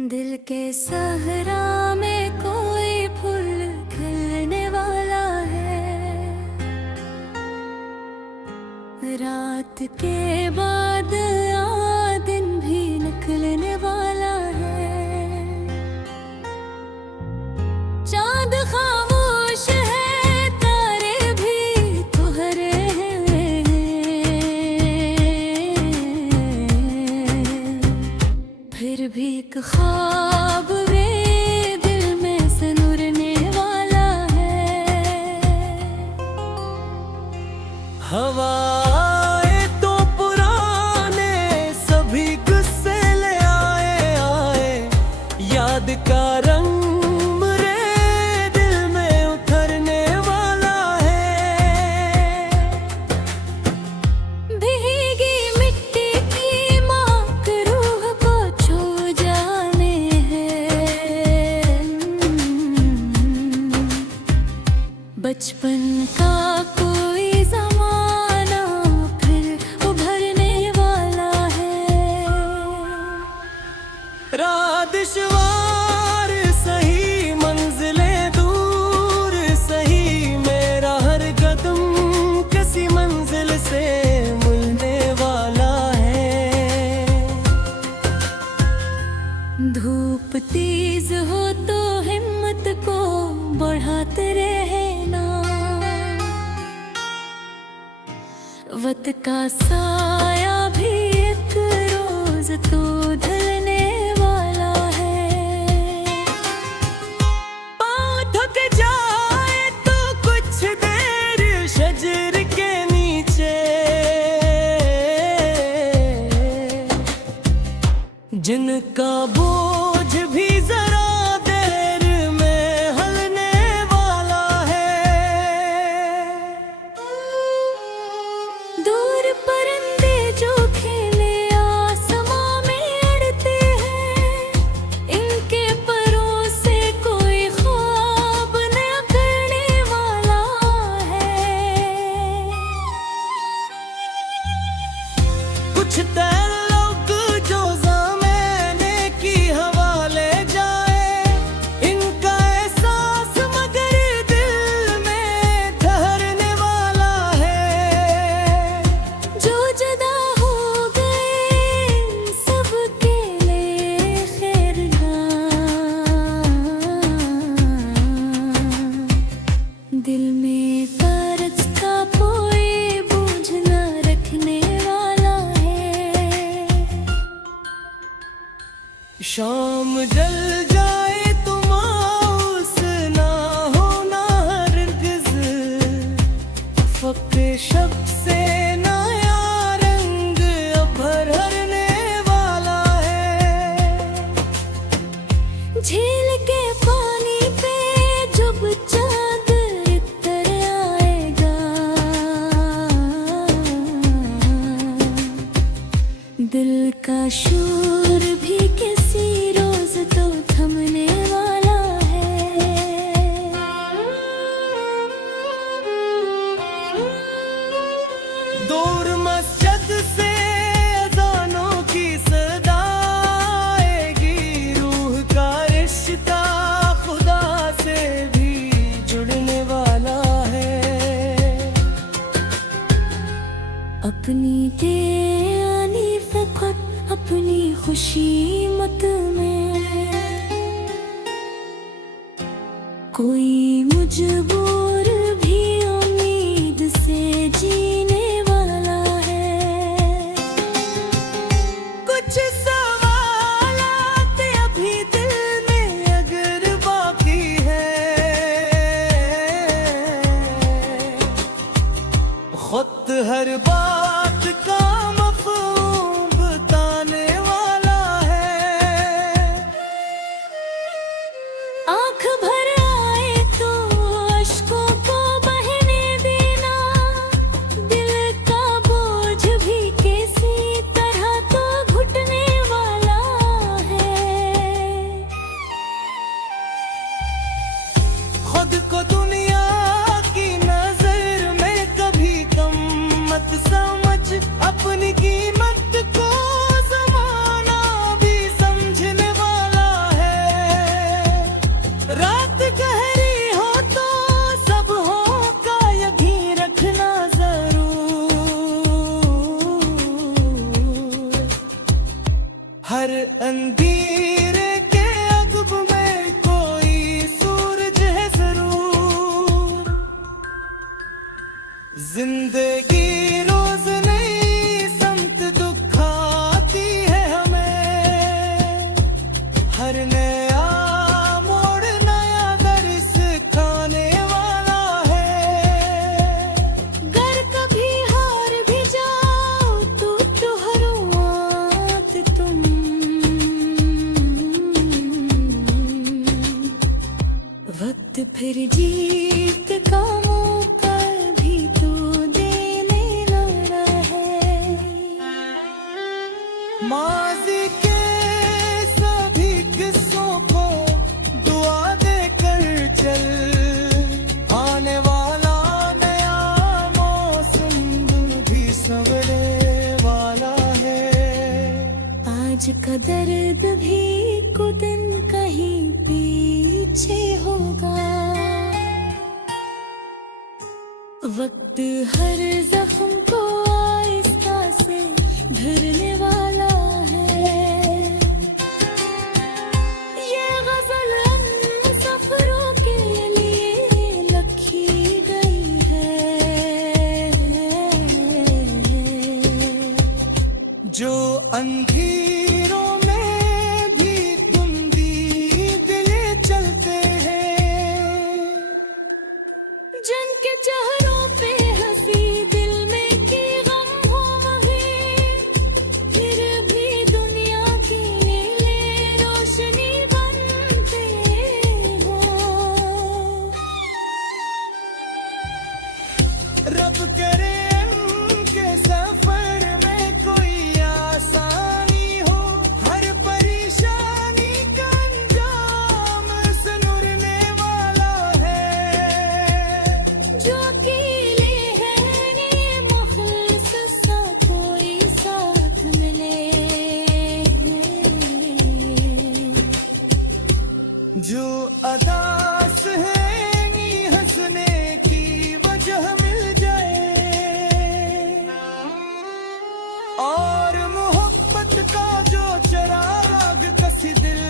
दिल के सहरा में कोई फूल खिलने वाला है। रात के बाद दिन भी निकलने वाला है। चांद खामोश है, तारे भी तो हरे हैं। फिर भी एक ख्वाब वे दिल में सनूरने वाला है। हवाएं तो पुराने सभी गुस्से ले आए आए, याद का रंग मेरे दिल में उतरने वाला है। भीगी मिट्टी की महक रूह को छू जाने है। बचपन का कोई ज़माना फिर उभरने वाला है। रादशवार सही मंजिलें दूर सही, मेरा हर कदम किसी मंजिल से मिलने वाला है। धूप तेज हो तो हिम्मत को बढ़ाते रहना। वक्त का साया भी एक रोज तो ढलने वाला है। पाँव थक जाए तो कुछ देर शजर के नीचे, जिनका बोझ भी जरा देर में हलने वाला है। दूर परिंदे जो खेले आसमां में अड़ते हैं, इनके परों से कोई ख्वाब न करने वाला है। कुछ तैर लोग जो ज़माने की हवा ले जाए, इनका एहसास मगर दिल में ठहरने वाला है। जो जुदा हो गए सबके लिए खैर ना, दिल में कर्ज का कोई बोझ न रखने वाला है। शाम जल जाए तो मायूस ना होना हरगिज़, फक्त शब से नया रंग अब भरने वाला है। झील के पानी पे जब चांद इतर आएगा, दिल का शोर भी किसी रोज तो थमने वाला है। दूर मस्जिद से अज़ानों की सदा आएगी, रूह का रिश्ता खुदा से भी जुड़ने वाला है। अपनी आनी फ़क़त अपनी खुशी मत में, कोई मजबूर भी उम्मीद से जीने वाला है। कुछ सवालात अभी दिल में अगर बाकी है, खुद हर बात का मफ़हूम बताने वाला है। हीरे के अगब में कोई सूरज है जरूर। जिंदगी रोज नई संत दुखाती है हमें, हर नया मोड़ नया दर्श खाने वाला है। गर कभी हार भी जाओ तो हरो आत तुम, वक्त फिर जीत का मौका भी तो देने लगा है। माजी के सभी किस्सों को दुआ देकर चल, आने वाला नया मौसम भी संवरने वाला है। आज का दर्द भी कुछ दिन कहीं पीछे होगा, वक्त हर जख्म को आहिस्ता से भरने वाला है। ये गजल हम सफरों के लिए लिखी गई है, जो अंधेरों में भी तुम दिले चलते हैं, जिनके चेहरों पे हंसी दिल में की गम हो वही, फिर भी दुनिया की लिए रोशनी बनते हो। रब करे उनके सफर में कोई आसानी हो, हर परेशानी का अंजाम सुनने वाला है। जो अकेले हैं ने मुखलिस सा कोई साथ मिले, जो अदास है हंसने की वजह मिल जाए, और मोहब्बत का जो चराग कसी दिल